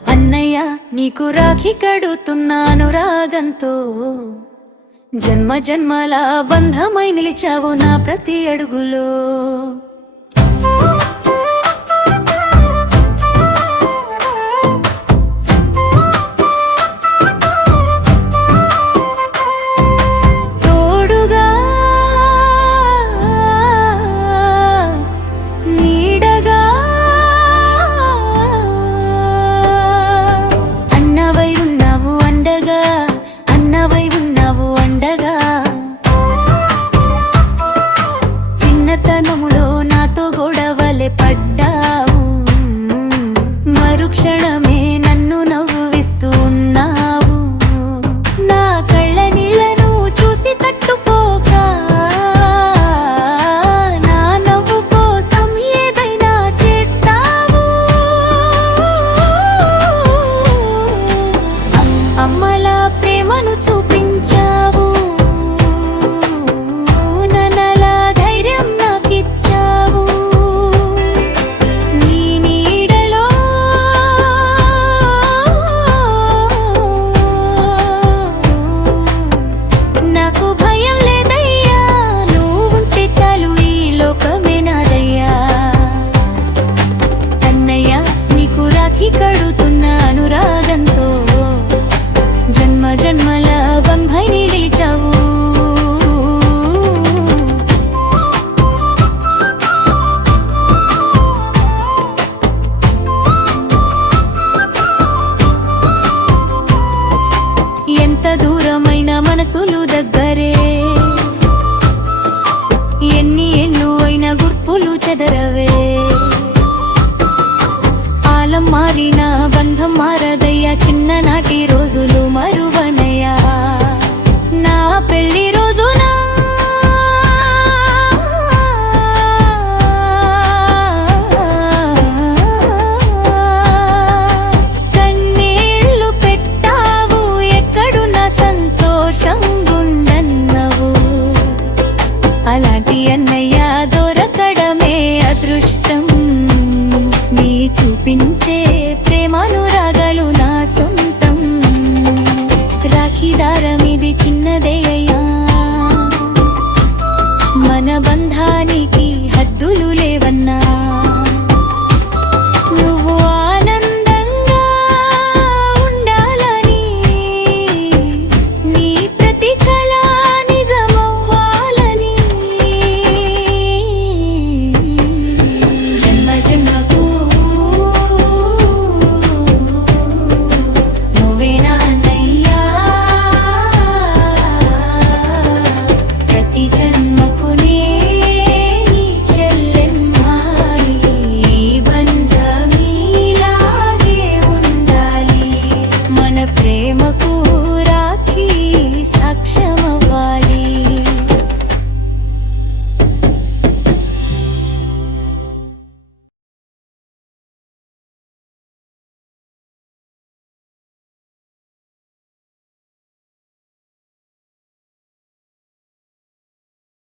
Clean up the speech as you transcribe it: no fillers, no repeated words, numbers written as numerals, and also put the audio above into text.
అన్నయ్య నీకు రాఖీ కడుతున్నాను రాగంతో, జన్మ జన్మల బంధమై నిలిచావు నా ప్రతి అడుగులో. చిన్నతనములో నాతో గొడవలే పడ్డావు, మరుక్షణమే నన్ను నవ్విస్తూ ఉన్నావు. నా కళ్ళ నీళ్లను చూసి తట్టుకోక నా నవ్వు కోసం ఏదైనా చేస్తావు. అమ్మలా ప్రేమను చూపించావు, కడుతున్నాను రాగంతో, జన్మ జన్మల బంధమై నిలిచావు. ఎంత దూరమైన మనసులు దగ్గరే, ఎన్ని ఏళ్ళు అయినా గుర్తులు చెదరవే. కాలం మారిన బంధం మారదయ్యా, చిన్ననాటి రోజులు మరువనయ్యా. నా పెళ్లి రోజున కన్నీళ్లు పెట్టావు, ఎక్కడున్న సంతోషం గుండన్నవు. అలాంటి అన్నయ్య దొరకడమే అదృష్టం, నీ చూపించే ప్రేమానురాగాలు నా సొంతం. రాఖీ దారమిది చిన్నదే అయ్యా, మన బంధానికి హద్దులు లేవన్నా. నువ్వు ఆనందంగా ఉండాలని, నీ ప్రతి కళ నిజమవ్వాలని, జన్మ జన్మకు ప్రేమకు